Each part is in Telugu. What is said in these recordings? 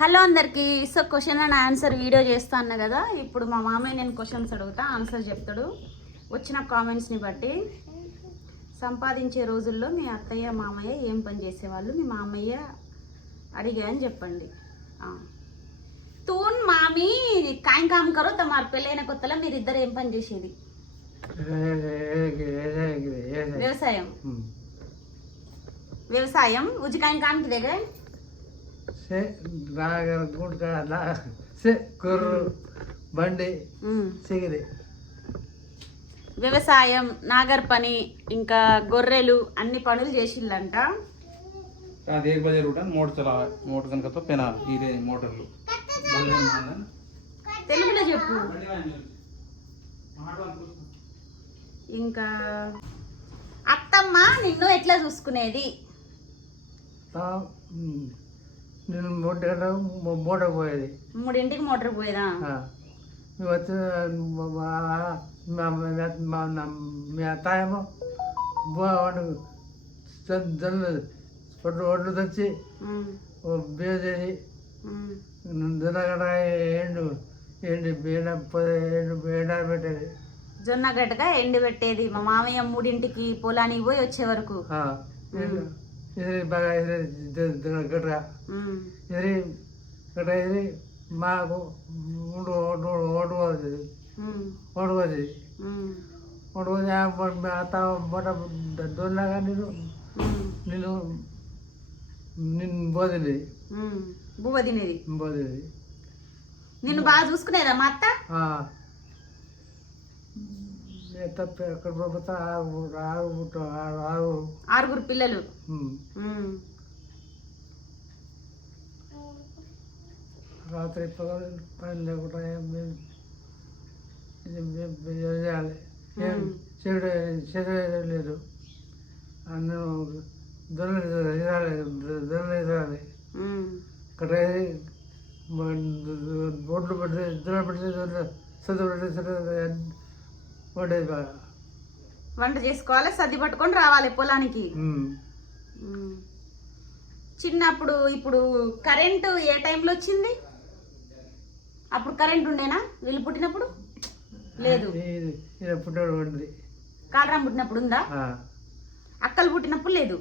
హలో అందరికి. So question and answer video చేస్తా అన్న కదా. ఇప్పుడు మా మామయ్య నేను క్వశ్చన్స్ అడుగుతా ఆన్సర్ చెప్తాడు. వచ్చిన కామెంట్స్ని బట్టి. సంపాదించే రోజుల్లో మీ అత్తయ్య మామయ్య ఏం పని చేసేవాళ్ళు? మీ మామయ్య అడిగా అని చెప్పండి. తూన్ మామి కాయం కామ్ కరో తమారు పెళ్ళైన కొత్తలో మీరు ఇద్దరు ఏం పని చేసేది? వ్యవసాయం. వ్యవసాయం. ఉజికాయం కామ్కి దగ్గర గుంట కుర్రు బండి సిగిరి. వ్యవసాయం నాగర్ పని ఇంకా గొర్రెలు అన్ని పనులు చేసిల్లంట. అది ఏ బజార్ ఉంటుంది మోటార్ చలా మోటార్ కనుకతో పెనాలి ఇదే మోటార్లు. తెలుగులో చెప్పు. ఇంకా అత్తమ్మ నిన్ను ఎట్లా చూసుకునేది? నేను మూడు గంటలకు మూట పోయేది. మూడింటికి మోటార్ పోయేదా? వచ్చి మా- అత్తాయేమో వండు ఒడ్లు ఒడ్లు తెచ్చి బియ్యం చేసి ఎండు ఎండి బీడ ఎండు బీడ పెట్టేది. జొన్న గడ్డగా ఎండి పెట్టేది. మా మామయ్య మూడింటికి పొలానికి పోయి వచ్చే వరకు. ఇది బాగా ఉమ్, ఇది గట్ట ఇది మాకు మూడు ఓటు ఓటు పోతుంది ఓటు పోతుంది ఉమ్, ఓటు పోతే అత్త మొట్ట దొన్నగా నేను నిన్ను పోతుంది తినేది. పోతుంది నిన్ను బాగా చూసుకునేదా మా అత్త? తప్ప ఎక్కడ పోతే ఆగు ఆగు పుట్టు ఆరుగురు పిల్లలు. రాత్రి పగలు పని లేకుండా చేయాలి. చెడు లేదు. అన్ను దొరలు. ఇక్కడ బొడ్లు పెడితే దొరలు పెడితే దొరలు చదువు పెడితే చదువు పడేది బాగా. వంట చేసుకోవాలి సర్ది పట్టుకొని రావాలి పొలానికి. చిన్నప్పుడు ఇప్పుడు కరెంటు ఏ టైంలో వచ్చింది? అప్పుడు కరెంట్ ఉండేనా? వీళ్ళు పుట్టినప్పుడు? లేదు. కాలరాం పుట్టినప్పుడు ఉందా? అక్కలు పుట్టినప్పుడు లేదు.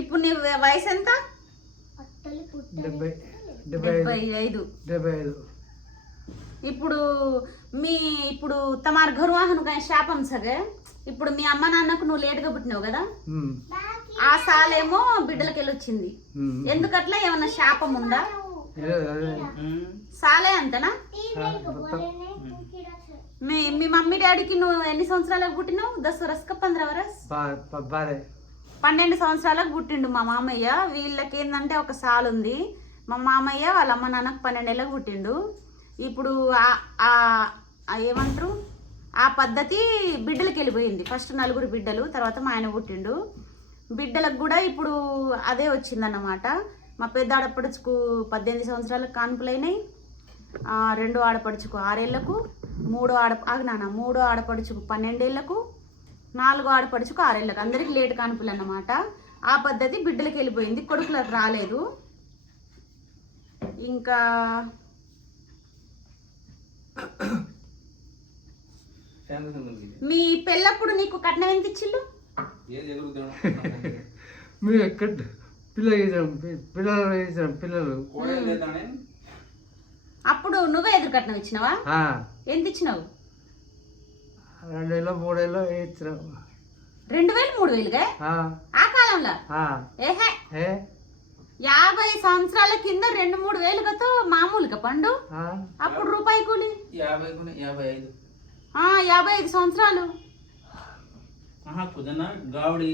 ఇప్పుడు నీ వయసు ఎంత? డెబ్బై ఐదు. డెబ్బై ఐదు. ఇప్పుడు మీ ఇప్పుడు తమారు గర్వాహను కానీ శాపం సగే ఇప్పుడు మీ అమ్మ నాన్నకు నువ్వు లేటుగా పుట్టినావు కదా. ఆ సాలేమో బిడ్డలకి వెళ్ళొచ్చింది మ్మ్. ఎందుకట్లా ఏమన్నా శాపం ఉందా? సాలే అంతనా? మీ మీ మమ్మీ డాడీకి నువ్వు ఎన్ని సంవత్సరాలకు పుట్టినావు? దస్ వరస్క పంద్ర వరస్ పన్నెండు సంవత్సరాలకు పుట్టిండు మా మామయ్య. వీళ్ళకి ఏంటంటే ఒక సాల్ ఉంది మా మామయ్య వాళ్ళ అమ్మ నాన్నకు పన్నెండేళ్ళకి పుట్టిండు. ఇప్పుడు ఏమంటారు? ఆ పద్ధతి బిడ్డలకి వెళ్ళిపోయింది. ఫస్ట్ నలుగురు బిడ్డలు తర్వాత మా ఆయన పుట్టిండు. బిడ్డలకు కూడా ఇప్పుడు అదే వచ్చిందన్నమాట. మా పెద్ద ఆడపడుచుకు పద్దెనిమిది సంవత్సరాలకు కాన్పులైనాయి రెండో ఆడపడుచుకు ఆరేళ్ళకు మూడో ఆడ ఆగినాన మూడో ఆడపడుచుకు పన్నెండేళ్ళకు నాలుగో ఆడపడుచుకు ఆరేళ్ళకు. అందరికీ లేట్ కానుపులు అన్నమాట ఆ పద్ధతి బిడ్డలకి వెళ్ళిపోయింది. కొడుకులకు రాలేదు. ఇంకా మీ పెళ్ళప్పుడు నీకు కట్నం ఎంత ఇచ్చిళ్ళు? మీరు ఎక్కడ పిల్లలు పిల్లలు. వేసాం పిల్లలు అప్పుడు నువ్వే ఎదురు కట్నం ఇచ్చినావా? ఆ, ఎంత ఇచ్చినావు? రెండేళ్ళు మూడేళ్ళు వేయించినాం రెండు వేలు మూడు వేలుగా? ఆ, ఆ కాలంలో? ఆ, ఏహే. ఏ? యాభై సంవత్సరాల కింద రెండు మూడు వేలుగతో మామూలుగా పండు. ఆ, అప్పుడు రూపాయి కూలి? యాభై యాభై ఐదు. యాభై ఐదు సంవత్సరాలు ఆహా కుదన గావడి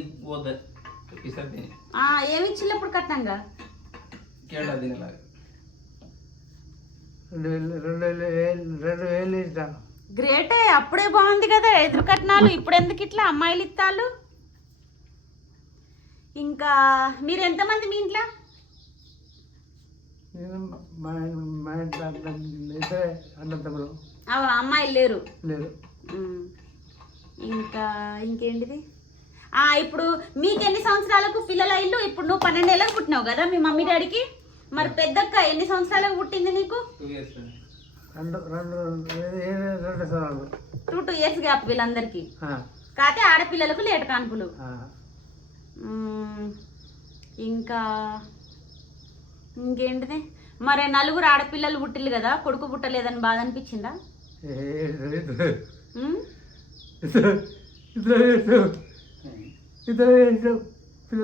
ఆ, ఏమి ఇచ్చిళ్ళు అప్పుడు కట్నంగా రెండు వేలు రెండు వేలు వేలు- రెండు వేలు వేసినాం గ్రేటే అప్పుడే బాగుంది కదా ఎదురు కట్నాలు ఇప్పుడు ఎందుకు ఇట్లా అమ్మాయిలు ఇత్తాలు ఇంకా మీరు ఎంతమంది మీ ఇంట్లో నేను అమ్మాయిలు లేరు. లేదు ఉమ్. ఇంకా ఇంకేంటిది? ఆ, ఇప్పుడు మీకు ఎన్ని సంవత్సరాలకు పిల్లల ఇల్లు? ఇప్పుడు నువ్వు పన్నెండేళ్ళకి పుట్టినావు కదా మీ మమ్మీ డాడీకి? మరి పెద్దక్క ఎన్ని సంవత్సరాలకు పుట్టింది నీకు? టూ ఇయర్స్ రెండు రెండు ఏ- ఏ- రెండు సార్లు టూ ఇయర్స్ గ్యాప్ వీళ్ళందరికీ. ఆ, కాకపోతే ఆడపిల్లలకు లేట్ కాన్పులు. ఇంకా ఇంకేంటిది? మరి నలుగురు ఆడపిల్లలు పుట్టిల్లు కదా? కొడుకు పుట్టలేదని బాధ అనిపించిందా?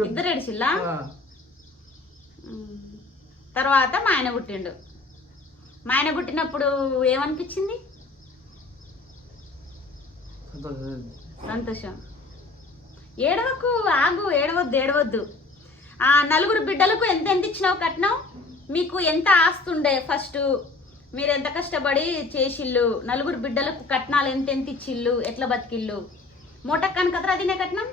ఇద్దరు ఏడిచిల్లా. తర్వాత మా ఆయన పుట్టిండు. మా ఆయన పుట్టినప్పుడు ఏమనిపించింది? సంతోషం. సంతోషం ఏడవకు ఆగు ఏడవద్దు ఏడవద్దు. ఆ నలుగురు బిడ్డలకు ఎంత ఎంత ఇచ్చినావు కట్నం మీకు ఎంత ఆస్తుండే ఫస్ట్? మీరు ఎంత కష్టపడి చేసిల్లు? నలుగురు బిడ్డలకు కట్నాలు ఎంత ఎంత ఇచ్చిల్లు? ఎట్లా బతికిల్లు? మూటక్కని కదరా తినే కట్నం?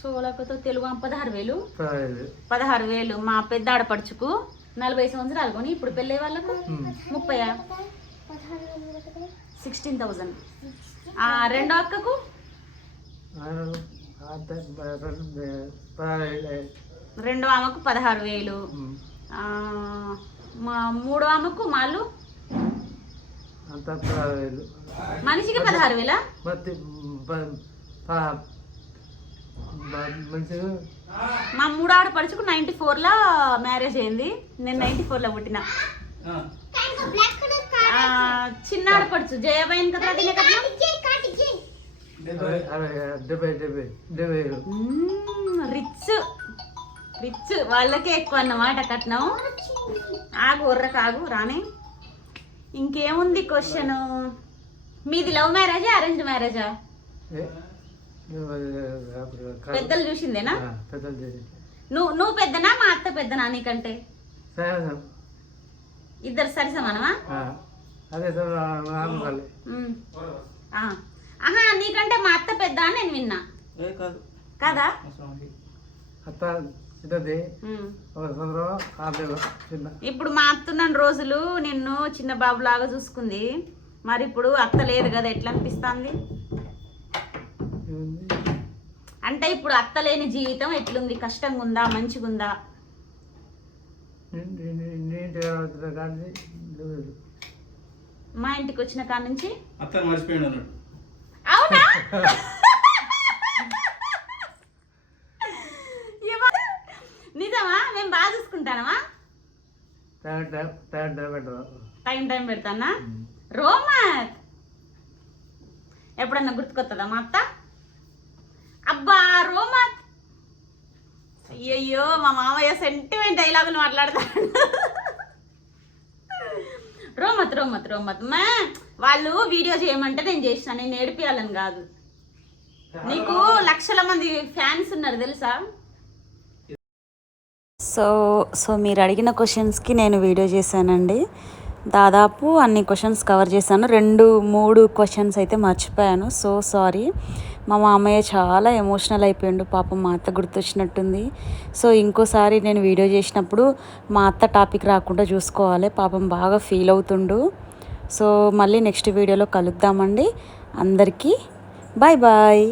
సోలకతో తెలుగు పదహారు వేలు. పదహారు వేలు. మా పెద్ద ఆడపడుచుకు నలభై సంవత్సరాలు కొని ఇప్పుడు పెళ్ళే వాళ్ళకు? ముప్పై సిక్స్టీన్ థౌజండ్. రెండో అక్కకు? రెండు ఆమెకు పదహారు వేలు. మూడో ఆమెకు మాలు? మనిషికి పదహారు వేల? మ- మూడో ఆడపడుచుకు నైంటీ ఫోర్లో మ్యారేజ్ అయింది. నేను నైంటీ ఫోర్లో పుట్టిన. ఆ, చిన్న ఆడపడుచు జయబాయిన్ కదా తినే కదా అరవై అరవై డెబ్బై డెబ్బై డెబ్బై వేలు రిచ్. రిచ్. వాళ్ళకే ఎక్కువ అన్నమాట కట్నం. ఆగు ఉర్ర కాగు రానే ఇంకేముంది క్వశ్చన్? మీది లవ్ మ్యారేజా అరేంజ్ మ్యారేజా? పెద్దలు చూసిందేనా? నువ్వు నువ్వు పెద్దనా మా అత్త పెద్దనా నీకంటే? సరే ఇద్దరు సరి సమానమా ఆ, అదే. ఆహా నీకంటే మా అత్త పెద్ద అని నేను విన్నా. ఏ కాదు. అత్త ఇప్పుడు మా అత్త ఉన్న రోజులు నిన్ను చిన్న బాబులాగా చూసుకుంది. మరి ఇప్పుడు అత్త లేదు కదా ఎట్లా అనిపిస్తుంది? అంటే ఇప్పుడు అత్త లేని జీవితం ఎట్లుంది? కష్టంగా ఉందా? మంచిగా ఉందా? నీ- నీ- నీ- నీ ఇంటికి రావచ్చిన కానీ లేదు. మా ఇంటికి వచ్చిన కాడ నుంచి? అత్తను మర్చిపోయిండు అన్నాడు. అవునా? నిజమా? మేము బాగా చూసుకుంటానమా? టైం టైం టైం పెట్టరు? టైం టైం పెడతానా? రోమత్ ఎప్పుడన్నా గుర్తుకొస్తుందా మా అత్త? అబ్బా రోమత్ అయ్యయ్యో మా మామయ్య సెంటిమెంట్ డైలాగులు మాట్లాడతాడు. రోమత్ రోమత్ రోమత్. మా వాళ్ళు వీడియో చేయమంటే నేను చేసిన నేను ఏడిపియాలని కాదు. నీకు లక్షల మంది ఫ్యాన్స్ ఉన్నారు తెలుసా? సో సో మీరు అడిగిన క్వశ్చన్స్కి నేను వీడియో చేశానండి. దాదాపు అన్ని క్వశ్చన్స్ కవర్ చేశాను. రెండు మూడు క్వశ్చన్స్ అయితే మర్చిపోయాను. సో సారీ మా మామయ్య చాలా ఎమోషనల్ అయిపోయిండు. పాపం మా అత్త గుర్తొచ్చినట్టుంది. సో ఇంకోసారి నేను వీడియో చేసినప్పుడు మా అత్త టాపిక్ రాకుండా చూసుకోవాలి. పాపం బాగా ఫీల్ అవుతుండు. సో మళ్ళీ నెక్స్ట్ వీడియోలో కలుద్దామండి. అందరికీ బాయ్ బాయ్.